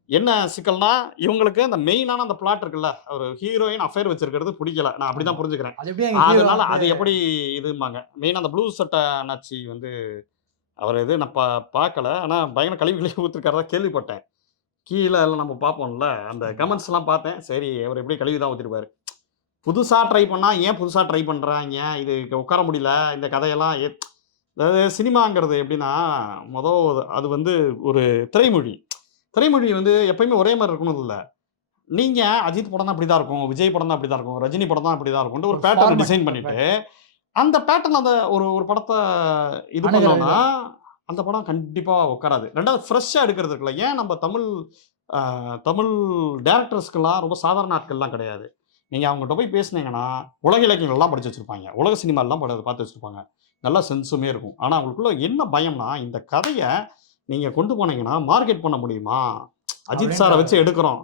என்ன சிக்கல்னா இவங்களுக்கு அந்த மெயினான அந்த பிளாட் இருக்குல்ல ஒரு ஹீரோயின் அஃபேர் வச்சிருக்கிறது பிடிக்கல. நான் அப்படி தான் புரிஞ்சுக்கிறேன். அதனால அது எப்படி இதும்பாங்க. மெயின் அந்த ப்ளூ சட்டை அண்ணாச்சி வந்து அவர் இது நான் பா பார்க்கல. ஆனால் பயங்கர கழிவு கழிவு ஊற்றிருக்காரதா கேள்விப்பட்டேன். கீழே எல்லாம் நம்ம பார்ப்போம்ல அந்த கமெண்ட்ஸ் எல்லாம் பார்த்தேன். சரி அவர் எப்படி கழுவி தான் ஊற்றிருப்பாரு புதுசாக ட்ரை பண்ணா ஏன் புதுசாக ட்ரை பண்ணுறாங்க இது உட்கார முடியல. இந்த கதையெல்லாம் அதாவது சினிமாங்கிறது எப்படின்னா மொதல் அது வந்து ஒரு திரைமொழி. திரைமொழி வந்து எப்பயுமே ஒரே மாதிரி இருக்கணும் இல்லை. நீங்க அஜித் படம் தான் இப்படிதான் இருக்கும் விஜய் படம் தான் இப்படிதான் இருக்கும் ரஜினி படம் தான் இப்படிதான் இருக்கும் ஒரு
ஒரு
பேட்டர்ன் டிசைன் பண்ணிட்டு அந்த பேட்டர்ன் அந்த ஒரு ஒரு படத்தை இது பண்ணோம்னா அந்த படம் கண்டிப்பா உட்காராது ரெண்டாவது ஃப்ரெஷ்ஷாக எடுக்கிறது இருக்குல்ல ஏன் நம்ம தமிழ் தமிழ் டேரக்டர்ஸ்க்கெல்லாம் ரொம்ப சாதாரண ஆட்கள்லாம் கிடையாது. நீங்கள் அவங்ககிட்ட போய் பேசுனீங்கன்னா உலக இலக்கியங்கள்லாம் படிச்சு வச்சிருப்பாங்க உலக சினிமாலாம் படம் பார்த்து வச்சிருப்பாங்க. நல்லா சென்ஸுமே இருக்கும். ஆனால் அவங்களுக்குள்ள என்ன பயம்னா இந்த கதையை நீங்கள் கொண்டு போனீங்கன்னா மார்க்கெட் பண்ண முடியுமா? அஜித் சாரை வச்சு எடுக்கிறோம்.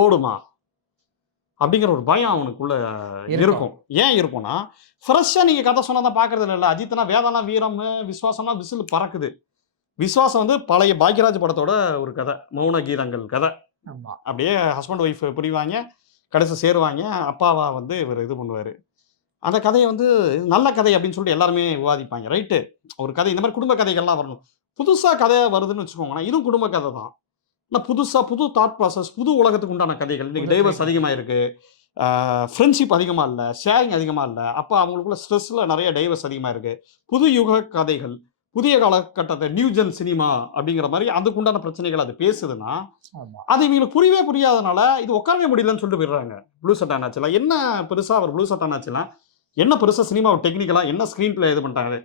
ஓடுமா? அப்படிங்கிற ஒரு பயம் அவனுக்குள்ள
இருக்கும்.
ஏன் இருக்கும்னா ஃப்ரெஷ்ஷாக நீங்கள் கதை சொன்னா தான் பார்க்கறது இல்லை அஜித்னா வேதனா வீரம் விஸ்வாசம்னா விசில் பறக்குது. விஸ்வாசம் வந்து பழைய பாக்யராஜ் படத்தோட ஒரு கதை மௌன கீதங்கள் கதை.
ஆமா.
அப்படியே ஹஸ்பண்ட் ஒய்ஃப் பிரிவாங்க கடைசி சேருவாங்க அப்பாவா வந்து இவர் இது பண்ணுவார். அந்த கதையை வந்து நல்ல கதை அப்படின்னு சொல்லிட்டு எல்லாருமே விவாதிப்பாங்க. ரைட்டு ஒரு கதை இந்த மாதிரி குடும்ப கதைகள்லாம் வரணும். புதுசாக கதை வருதுன்னு வச்சுக்கோங்களேன். இதுவும் குடும்ப கதை தான். ஆனால் புதுசாக புது தாட் ப்ராசஸ் புது உலகத்துக்கு உண்டான கதைகள். இன்னைக்கு
புது
டைவர்ஸ். அதிகமாக இருக்கு. ஃப்ரெண்ட்ஷிப் அதிகமாக இல்லை ஷேரிங் அதிகமாக இல்லை. அப்போ அவங்களுக்குள்ள ஸ்ட்ரெஸ்ஸில் நிறைய டைவர்ஸ் அதிகமாக இருக்கு. புது யுக கதைகள் புதிய காலகட்டத்தை நியூ ஜென் சினிமா அப்படிங்கிற மாதிரி அதுக்குண்டான பிரச்சனைகள் அது பேசுதுன்னா அது இவங்களுக்கு புரியவே புரியாதனால இது உட்காரவே முடியலன்னு சொல்லிட்டு போயிடுறாங்க. ப்ளூ சட் அண்ணாச்சில என்ன பெருசா அவர் ப்ளூ சட் அண்ணாச்சில என்ன பெருசா சினிமா டெக்னிக்கலா என்ன ஸ்கிரீன் பிளே இது பண்ணிட்டாங்க?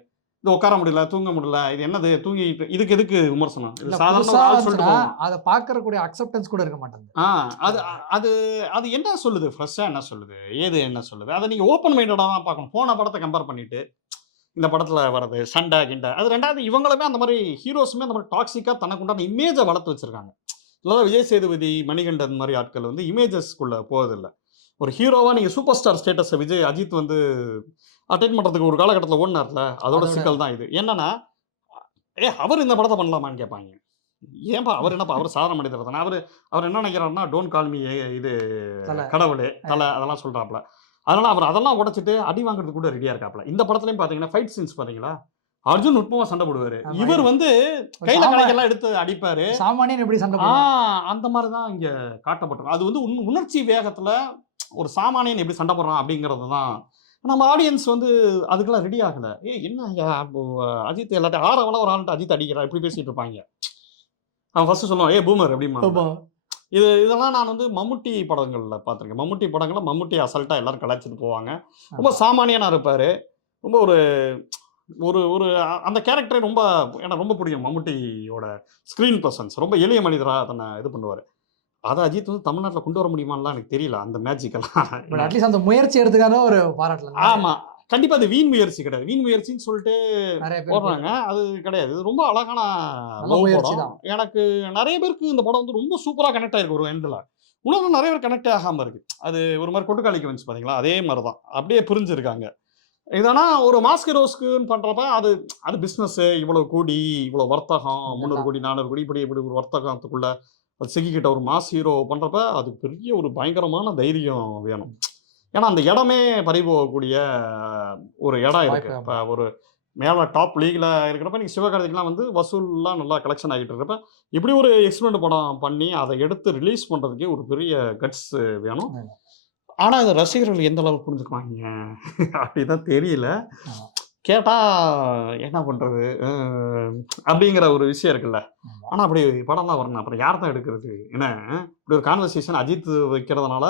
இது உட்கார முடியல தூங்க முடியல இது என்னது? தூங்கிட்டு இதுக்கு எதுக்கு விமர்சனம்? சாதாரண.
அதை பாக்குறக்கூடிய அக்செப்டன்ஸ் கூட இருக்க மாட்டேங்குது.
ஆ அது அது அது என்ன சொல்லுது? ஃப்ரெஷ்ஷா என்ன சொல்லுது? ஏது என்ன சொல்லுது? அதை நீங்க ஓப்பன் மைண்டடா தான் பார்க்கணும். போன படத்தை கம்பேர் பண்ணிட்டு இந்த படத்துல வர்றது சண்டை கிண்டை அது ரெண்டாவது இவங்களுமே அந்த மாதிரி ஹீரோஸுமே அந்த மாதிரி டாக்ஸிக்கா தனக்கு உண்டான இமேஜை வளர்த்து வச்சிருக்காங்க. இல்லாத விஜய் சேதுபதி மணிகண்டன் மாதிரி ஆட்கள் வந்து இமேஜஸ்க்குள்ள போவதில்லை ஒரு ஹீரோவா நீங்க சூப்பர் ஸ்டார் ஸ்டேட்டஸை விஜய் அஜித் வந்து அட்டைன் பண்றதுக்கு ஒரு காலகட்டத்தில் ஓடினார்ல அதோட
அதோட-
சிக்கல் தான் இது. என்னன்னா ஏ அவர் இந்த படத்தை பண்ணலாமான்னு கேட்பாங்க ஏன்பா அவர் என்னப்பா அவர் சாதாரண மனிதர் தானே. அவர் அவர் என்ன நினைக்கிறாருன்னா டோன்ட் கால் மீ இது. கடவுளே தலை அதெல்லாம் சொல்றாப்ல. அதனால அவர் அதெல்லாம் உடைச்சிட்டு அடி வாங்குறதுக்கு கூட ரெடியா இருக்காப்ல. இந்த படத்துலயும் பாத்தீங்கன்னா ஃபைட் சீன்ஸ் பாத்தீங்கன்னா அர்ஜுன் நுட்பமா சண்டை போடுவாரு. இவர் வந்து கையில கணக்கெல்லாம் எடுத்து அடிப்பாரு.
சாமானியன் எப்படி சண்டை?
அந்த மாதிரி தான் இங்க காட்டப்பட்டிருக்கும் அது வந்து உண்- உணர்ச்சி வேகத்துல ஒரு சாமானியன் எப்படி சண்டை போடுறான் அப்படிங்கிறது தான் நம்ம ஆடியன்ஸ் வந்து அதுக்கெல்லாம் ரெடி ஆகல. ஏ என்ன ஐயா, அஜித் எல்லாத்தையும் ஆறவள ஒரு ஆள்கிட்ட அஜித் அடிக்கிறா இப்படி பேசிட்டு இருப்பாங்க. அவன் ஃபர்ஸ்ட் சொல்லுவான் ஏ பூமர் அப்படிமா. இது இதெல்லாம் நான் வந்து மம்முட்டி படங்கள்ல பார்த்திருக்கேன். மம்முட்டி படங்கள்ல மம்முட்டி அசல்ட்டா எல்லாரும் கலாய்ச்சிட்டு போவாங்க. ரொம்ப சாமானியனா இருப்பாரு. ரொம்ப ஒரு ஒரு ஒரு அந்த கேரக்டரே ரொம்ப எனக்கு ரொம்ப பிடிக்கும் மம்முட்டியோட ஸ்க்ரீன் பர்சன்ஸ் ரொம்ப எளிய மனிதராக தன்னை இது பண்ணுவார். அதை அஜித் வந்து தமிழ்நாட்டில் கொண்டு வர முடியுமான்லாம் எனக்கு தெரியல அந்த
பட்
மேஜிக்கெல்லாம்
அட்லீஸ்ட் அந்த முயற்சி எடுத்துக்கான ஒரு பாராட்டலாம்
ஆமா. கண்டிப்பா அது வீண் முயற்சி கிடையாது. வீண் முயற்சின்னு சொல்லிட்டு போடுறாங்க. அது கிடையாது. இது ரொம்ப அழகான
முயற்சி தான்.
எனக்கு நிறைய பேருக்கு இந்த படம் வந்து ரொம்ப சூப்பரா கனெக்ட் ஆயிருக்கு ஒரு எண்டில் இன்னும் நிறைய பேர் கனெக்ட் ஆகாம இருக்கு. அது ஒரு மாதிரி கொட்டுக்காளிக்கு வந்துச்சு பாத்தீங்களா? அதே மாதிரி தான் அப்படியே புரிஞ்சிருக்காங்க. இதனா ஒரு மாஸ்க் ரோஸ்க்குன்னு பண்றப்ப அது அது பிசினஸ் இவ்வளவு கோடி இவ்வளவு வர்த்தகம் முந்நூறு. கோடி நானூறு கோடி இப்படி இப்படி ஒரு வர்த்தகத்துக்குள்ள சிக்கிக்கிட்ட ஒரு மாஸ் ஹீரோ பண்றப்ப அது பெரிய ஒரு பயங்கரமான தைரியம் வேணும். ஏன்னா அந்த இடமே பறிபோகக்கூடிய ஒரு இடம் இருக்கு.
வாய்ப்பு,
இப்போ ஒரு மேலே டாப் லீக்ல இருக்கிறப்ப நீங்கள் சிவகார்த்திகெலாம் வந்து வசூல்லாம் நல்லா கலெக்ஷன் ஆகிட்டு இருக்கிறப்ப இப்படி ஒரு எக்ஸ்பெரிமெண்ட் படம் பண்ணி அதை எடுத்து ரிலீஸ் பண்ணுறதுக்கே ஒரு பெரிய கட்ஸ் வேணும். ஆனால் அது ரசிகர்கள் எந்த அளவுக்கு புரிஞ்சுக்குவாங்க? அப்படிதான் தெரியல. கேட்டால் என்ன பண்ணுறது அப்படிங்கிற ஒரு விஷயம் இருக்குல்ல. ஆனால் அப்படி படம்லாம் வரணும் அப்புறம் யார் தான் எடுக்கிறது? என்ன? இப்படி ஒரு கான்வர்சேஷன் அஜித் வைக்கிறதுனால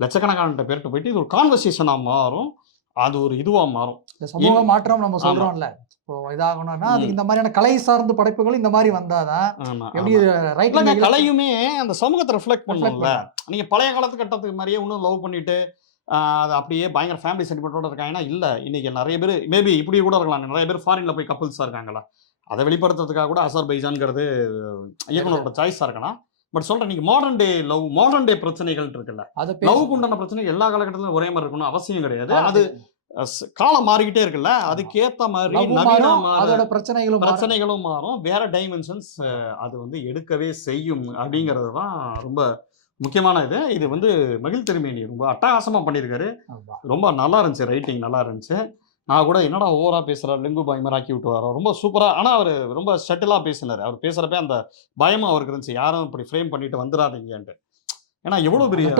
லட்சக்கணக்கான பேர்கிட்ட போயிட்டு இது ஒரு கான்வர்சேஷனாக மாறும். அது ஒரு இதுவாக மாறும்.
சமூக மாற்றம் நம்ம. சொல்றோம்ல. இப்போ இதாகணும்னா அதுக்கு. இந்த மாதிரியான கலை சார்ந்த படைப்புகள் இந்த மாதிரி வந்தாதான் எப்படி
ஆமா.
ரைட்
இல்லைங்க கலையுமே அந்த சமூகத்தை ரிஃப்ளெக்ட் பண்ணணும்ல நீங்க பழைய காலத்து கட்டத்துக்கு மாதிரியே இன்னும் லவ் பண்ணிட்டு அது அப்படியே பயங்கர ஃபேமிலி சென்டிமெண்ட்டோட இருக்காங்கன்னா இல்ல. இன்னைக்கு நிறைய பேர் மேபி இப்படி கூட இருக்கலாம். நிறைய பேர் ஃபாரின்ல போய் கப்புள்ஸா இருக்காங்களா? அதை வெளிப்படுத்துறதுக்காக கூட அசர் பைஜான்ங்கிறது இயக்குனரோட சாய்ஸா இருக்கலாம். பட் சொல்றேன் நீங்க modern day love modern day பிரச்சனைகள் இருக்குல்ல.
அது
லவ்க்கு உண்டான பிரச்சனை எல்லா காலகட்டத்திலும் ஒரே மாதிரி இருக்கணும் அவசியம் கிடையாது. அது காலம் மாறிக்கிட்டே இருக்குல்ல. அதுக்கேத்த மாதிரி
அதோட பிரச்சனைகளும்.
பிரச்சனைகளும் மாறும். வேற டைமென்ஷன்ஸ் அது வந்து எடுக்கவே செய்யும் அப்படிங்கிறது தான் ரொம்ப முக்கியமான இது. இது வந்து மகிழ் திருமேனி. ரொம்ப அட்டகாசமா பண்ணியிருக்காரு. ரொம்ப நல்லா இருந்துச்சு. ரைட்டிங் நல்லா இருந்துச்சு. நான் கூட என்னடா ஓவரா பேசுறாரு லிங்கு பாய் மாதிரி ஆக்கி விட்டு வரோம் ரொம்ப சூப்பரா. ஆனா அவர் ரொம்ப ஷட்டிலா பேசினாரு. அவர் பேசுறப்ப அந்த பயமும் அவருக்கு இருந்துச்சு. யாரும் இப்படி ஃப்ரேம் பண்ணிட்டு வந்துடாதீங்கன்ட்டு ஏன்னா எவ்வளவு பெரிய
set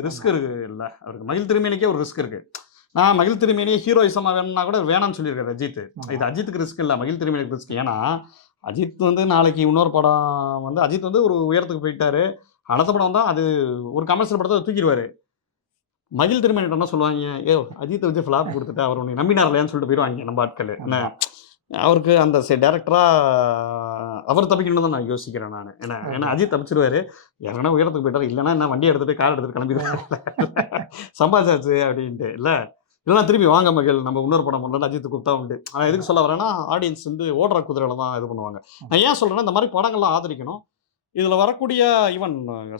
ரிஸ்க் இருக்கு. இல்ல. அவருக்கு மகிழ் திருமேனிக்கே ஒரு ரிஸ்க் இருக்கு. நான் மகிழ் திருமேனியே ஹீரோயிசமா வேணும்னா கூட வேணாம்னு சொல்லியிருக்காரு அஜித். இது அஜித்துக்கு ரிஸ்க் இல்லை. மகிழ் திருமேனிக்கு ரிஸ்க் ஏன்னா அஜித் வந்து நாளைக்கு இன்னொரு படம் வந்து அஜித் வந்து ஒரு உயரத்துக்கு போயிட்டாரு. அடுத்த படம் தான் அது ஒரு கமர்ஷியல் படத்தை தூக்கிடுவாரு. மகிழ் திருமணி என்ன சொல்லுவாங்க? ஏ அஜித்தை வச்சு ஃபிளாப் கொடுத்துட்டு அவர் உன்னை நம்பினார்லையான்னு சொல்லிட்டு போயிடுவாங்க நம்ம ஆட்கள். என்ன? அவருக்கு அந்த டேரக்டரா அவர் தப்பிக்கணும்னு தான் நான் யோசிக்கிறேன் நான். ஏன்னா ஏன்னா அஜித் தப்பிச்சிருவாரு. யாருன்னா உயரத்துக்கு போயிட்டாரு. இல்லைன்னா என்ன வண்டி எடுத்துட்டு கார் எடுத்துட்டு கிளம்பிடுவாரு. சம்பாதிச்சாச்சு அப்படின்ட்டு. இல்ல. இல்லைன்னா திரும்பி வாங்க மகள் நம்ம இன்னொரு படம் பண்ணலாம் அஜித் கூப்பிட்டா உண்டு. ஆனால் எதுக்கு சொல்ல வரேன்னா ஆடியன்ஸ் வந்து ஓடுற குதிரையில தான் இது பண்ணுவாங்க. நான் ஏன் சொல்றேன்னா இந்த மாதிரி படங்கள்லாம் ஆதரிக்கணும். இதில் வரக்கூடிய ஈவன்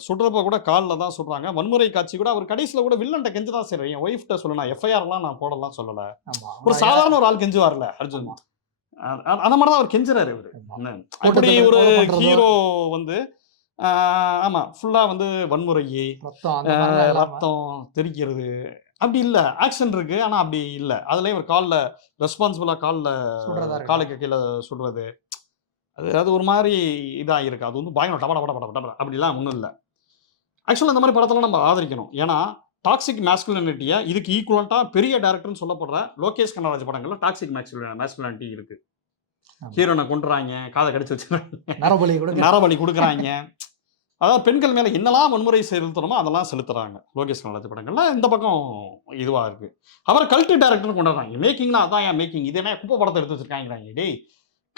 சுடுறப்ப கூட காலில் தான் சொல்கிறாங்க வன்முறை காட்சி கூட அவர் கடைசியில் கூட வில்லன்ட்ட கெஞ்சு தான் செய்கிறேன் என் ஒய்ஃப்ட்ட சொல்லணும் எஃப்ஐஆர்லாம் நான் போடலாம் சொல்லலை. ஒரு சாதாரண ஒரு ஆள் கெஞ்சுவார்ல அர்ஜுன். அ- அ- அந்த மாதிரி தான் அவர் கெஞ்சுறாரு இவரு. அப்படி ஒரு. ஹீரோ வந்து ஆஹ், ஆமா ஃபுல்லா வந்து வன்முறை
ரத்தம்
தெரிக்கிறது. அப்படி இல்ல. ஆக்ஷன் இருக்கு ஆனா அப்படி இல்ல. அதுலயும் ஒரு கால்ல ரெஸ்பான்சிபிளா கால்ல. காலுக்கு கீழே சுடுறது. அது அது ஒரு மாதிரி இதா இருக்கு. அது வந்து பயங்கரம் டபட பட பட பட அப்படிலாம் ஒன்றும் இல்லை. ஆக்சுவலாக இந்த மாதிரி படத்தெல்லாம் நம்ம ஆதரிக்கணும். ஏன்னா டாக்ஸிக் மேஸ்குலினிட்டியை இதுக்கு ஈக்குவலண்ட்டாக பெரிய டேரக்டர்னு சொல்லப்படுற லோகேஷ் கனராஜ் படங்கள்ல டாக்ஸிக் மேஸ்குலினிட்டி இருக்கு.
ஆமா.
ஹீரோனை கொண்டுறாங்க காதை கடிச்சு வச்சுறாங்க
நரபலி
நரபலி கொடுக்குறாங்க. அதாவது பெண்கள் மேல என்னெல்லாம் வன்முறை செலுத்தணுமோ அதெல்லாம் செலுத்துறாங்க லோகேஷ் கனராஜ் படங்கள்ல. இந்த பக்கம் இதுவா இருக்கு. அவர் கல்ட்டு டேரக்டர் கொண்டாடுறாங்க மேக்கிங்னா அதான் ஏன் மேக்கிங் இது என்ன குப்பை படத்தை எடுத்து வச்சிருக்காங்க டேய்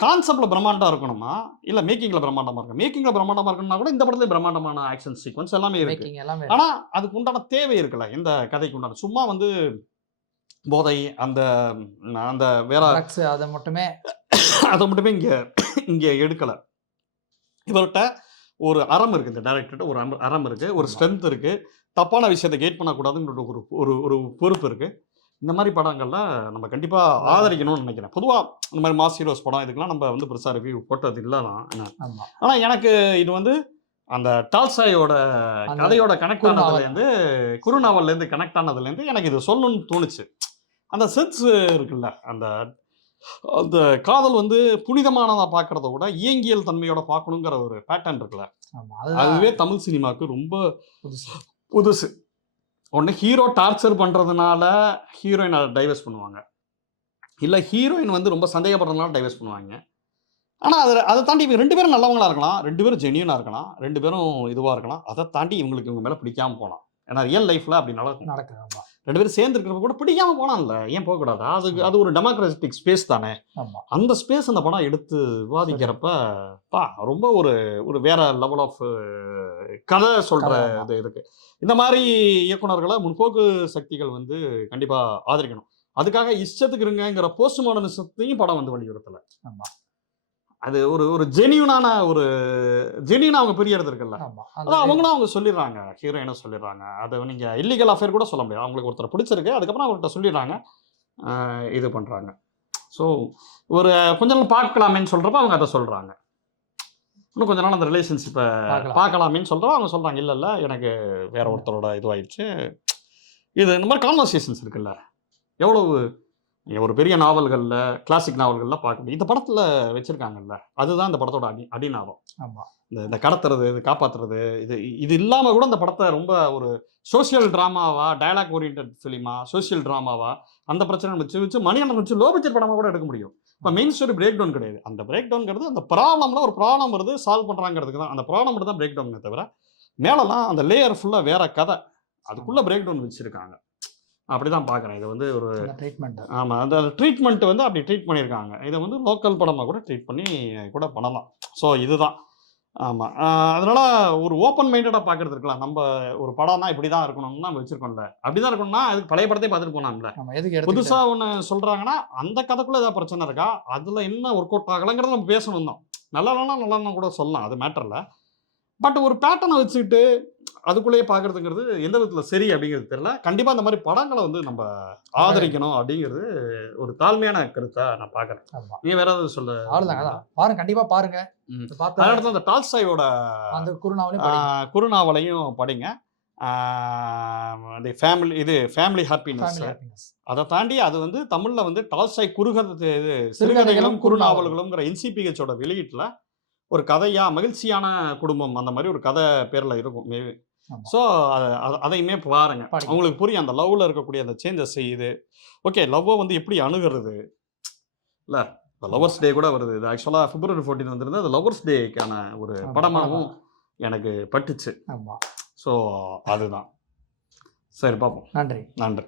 கான்செப்ட்ல பிரம்மாண்டா இருக்கணுமா? இல்ல மேக்கிங்ல பிரம்மாண்டமா இருக்கு மேக்கிங்ல பிரம்மாண்டமா இருக்கணும்னா கூட இந்த படத்துல பிரம்மாண்டமான ஆக்ஷன் சீக்வன்ஸ் எல்லாமே இருக்கு.
மேக்கிங் எல்லாமே
ஆனா அதுக்கு உண்டான தேவை இருக்குல்ல இந்த கதைக்கு உண்டான. சும்மா வந்து போதை அந்த அந்த வேற
அதை மட்டுமே
அதை மட்டுமே இங்க இங்க எடுக்கல. இவர்கிட்ட ஒரு அறம் இருக்கு இந்த டேரக்டர்கிட்ட ஒரு அறம் இருக்கு ஒரு. ஸ்ட்ரென்த் இருக்கு. தப்பான விஷயத்தை கேட் பண்ணக்கூடாதுங்கிற ஒரு ஒரு ஒரு பொறுப்பு இருக்கு. இந்த மாதிரி படங்கள்ல நம்ம கண்டிப்பா ஆதரிக்கணும்னு நினைக்கிறேன். பொதுவா இந்த மாதிரி மாஸ் ஹீரோஸ் படம் இதுக்கெல்லாம் நம்ம வந்து பெருசா ரிவ்யூ போட்டது இல்லைதான் என்ன.
ஆமா.
ஆனா எனக்கு இது வந்து அந்த டால்சாயோட கதையோட கனெக்ட். ஆனதுலேருந்து குறுநாவல்ல இருந்து கனெக்ட் ஆனதுலேருந்து எனக்கு இது சொல்லணும்னு தோணுச்சு. அந்த சென்ஸ் இருக்குல்ல அந்த அந்த காதல் வந்து புனிதமானதா பார்க்கறத விட இயங்கியல் தன்மையோட பார்க்கணுங்கிற ஒரு பேட்டர்ன் இருக்குல்ல. அதுவே தமிழ் சினிமாவுக்கு ரொம்ப
புதுசு.
ஒன்று ஹீரோ டார்ச்சர் பண்ணுறதுனால ஹீரோயினை டைவர்ஸ் பண்ணுவாங்க. இல்லை ஹீரோயின் வந்து ரொம்ப சந்தேகப்படுறதுனால டைவர்ஸ் பண்ணுவாங்க. ஆனால் அதை அதை தாண்டி இவங்க ரெண்டு பேரும் நல்லவங்களா இருக்கலாம். ரெண்டு பேரும் ஜெனியூனாக இருக்கலாம். ரெண்டு பேரும் இதுவாக இருக்கலாம். அதை தாண்டி இவங்களுக்கு இவங்க மேலே பிடிக்காமல் போகலாம். ஏன்னா ரியல் லைஃப்பில் அப்படி நடக்கும்.
நடக்குது
ரெண்டு பேரும் சேர்ந்து இருக்கிறப்ப கூட பிடிக்காம போனான்ல. ஏன் போகக்கூடாது? அது அது ஒரு டெமோக்ராட்டிக் ஸ்பேஸ் தானே. அந்த ஸ்பேஸ் அந்த படம் எடுத்து விவாதிக்கிறப்ப பா ரொம்ப ஒரு ஒரு வேற லெவல் ஆஃப் கதை சொல்ற. இது இருக்கு. இந்த மாதிரி இயக்குனர்களை முற்போக்கு சக்திகள் வந்து கண்டிப்பா ஆதரிக்கணும். அதுக்காக இஷ்டத்துக்கு இருங்கங்கிற போஸ்ட் மாடர்னிசத்தையும் படம் வந்து வலியுறுத்தல. அது ஒரு ஒரு ஜெனியூனான ஒரு ஜெனியூனா அவங்க பெரிய
ஆமா
அதான் அவங்களும் அவங்க சொல்லிடுறாங்க. ஹீரோயினும் சொல்லிடுறாங்க. அதை நீங்க இல்லீகல் அஃபேர் கூட சொல்ல முடியாது. அவங்களுக்கு ஒருத்தர் பிடிச்சிருக்கு. அதுக்கப்புறம் அவர்கிட்ட சொல்லிடுறாங்க. இது பண்றாங்க. ஸோ ஒரு கொஞ்ச நாள் பார்க்கலாமேன்னு சொல்றப்ப அவங்க அதை சொல்றாங்க. இன்னும் கொஞ்ச நாள் அந்த ரிலேஷன்ஷிப்பை
பார்க்கலாம்.
பார்க்கலாமேன்னு சொல்றப்ப அவங்க சொல்றாங்க இல்ல இல்ல எனக்கு வேற ஒருத்தரோட இதுவாயிடுச்சு. இது இந்த மாதிரி கான்வர்சேஷன்ஸ் இருக்குல்ல. எவ்வளவு நீங்க ஒரு பெரிய நாவல்கள்ல கிளாசிக் நாவல்கள்லாம் பார்க்க முடியும். இந்த படத்துல வச்சிருக்காங்கல்ல அதுதான் இந்த படத்தோட அடி அடிநாதம்
ஆமா.
இந்த இந்த கடத்துறது இது காப்பாத்துறது இது இது இல்லாம கூட இந்த படத்தை ரொம்ப ஒரு சோஷியல் ட்ராமாவா டயலாக் ஓரியன்ட் ஃபிலிமா சோஷியல் ட்ராமாவா அந்த பிரச்சனை வச்சு வச்சு மணியண்ணன் வச்சு லோ பட்ஜெட் படமா கூட எடுக்க முடியும். இப்போ மெயின் ஸ்டோரி பிரேக் டவுன் கிடையாது. அந்த பிரேக் டவுன்ங்கிறது அந்த ப்ராப்ளம்ல ஒரு ப்ராப்ளம் வருது சால்வ் பண்றாங்கிறதுக்கு தான். அந்த ப்ராப்ளம் மட்டும் தான் பிரேக் டவுன் தவிர மேலெல்லாம் அந்த லேயர் ஃபுல்லா வேற கதை. அதுக்குள்ள பிரேக் டவுன் வச்சிருக்காங்க. அப்படிதான் பார்க்குறேன். இது வந்து ஒரு
ட்ரீட்மெண்ட்
ஆமாம் அந்த ட்ரீட்மெண்ட் வந்து அப்படி ட்ரீட் பண்ணியிருக்காங்க. இதை வந்து லோக்கல் படமாக கூட ட்ரீட் பண்ணி கூட பண்ணலாம். ஸோ இதுதான். ஆமாம் அதனால ஒரு ஓப்பன் மைண்டடாக பார்க்கறது இருக்கலாம். நம்ம ஒரு படம்னா இப்படி தான் இருக்கணும்னு நம்ம வச்சிருக்கோம்ல. அப்படி தான் இருக்கணும்னா அதுக்கு பழைய படத்தையும் பார்த்துட்டு போனாம்ல. புதுசாக ஒன்று சொல்கிறாங்கன்னா அந்த கதைக்குள்ள ஏதாவது பிரச்சனை இருக்கா? அதில் என்ன ஒர்க் அவுட் ஆகலைங்கிறத நம்ம பேசணும் தான். நல்லா இல்லைனா நல்லா கூட சொல்லலாம். அது மேட்டரில் பட் ஒரு பேட்டர்னை வச்சுக்கிட்டு அதுக்குள்ளேயே பார்க்கறதுங்கிறது எந்த விதத்தில் சரி அப்படிங்கிறது தெரியல. கண்டிப்பாக இந்த மாதிரி படங்களை வந்து நம்ம ஆதரிக்கணும் அப்படிங்கிறது ஒரு தாழ்மையான கருத்தா நான் பார்க்குறேன். நீ வேற ஏதாவது சொல்ல
அதான் பாருங்க கண்டிப்பா பாருங்க.
அதனால அந்த டால்ஸ்டாயோட
அந்த குறுநாவலையும்
குறுநாவலையும் படிங்க. தி ஃபேமிலி இது ஃபேமிலி ஹாப்பினஸ். அதை தாண்டி அது வந்து தமிழ்ல வந்து டால்ஸ்டாய் குறுகதை இது
சிறுகதைகளும்
குறுநாவல்களுங்கிற என்சிபிஹெச்சோட வெளியீட்டுல ஒரு கதையா மகிழ்ச்சியான குடும்பம் அந்த மாதிரி ஒரு கதை பேர்ல இருக்கும். மேபி. ஸோ அதையுமே பாருங்க.
படிங்க.
உங்களுக்கு புரியும். அந்த லவ்ல இருக்கக்கூடிய அந்த சேஞ்சஸ் இது. ஓகே லவ்வை வந்து எப்படி அணுகிறது? இல்ல லவர்ஸ் டே கூட வருது. இது ஆக்சுவலாக பிப்ரவரி ஃபோர்டீன் வந்திருந்தது. அது லவர்ஸ் டேக்கான ஒரு படமாகவும் எனக்கு பட்டுச்சு.
ஆமா.
ஸோ அதுதான். சரி பார்ப்போம்
நன்றி.
நன்றி.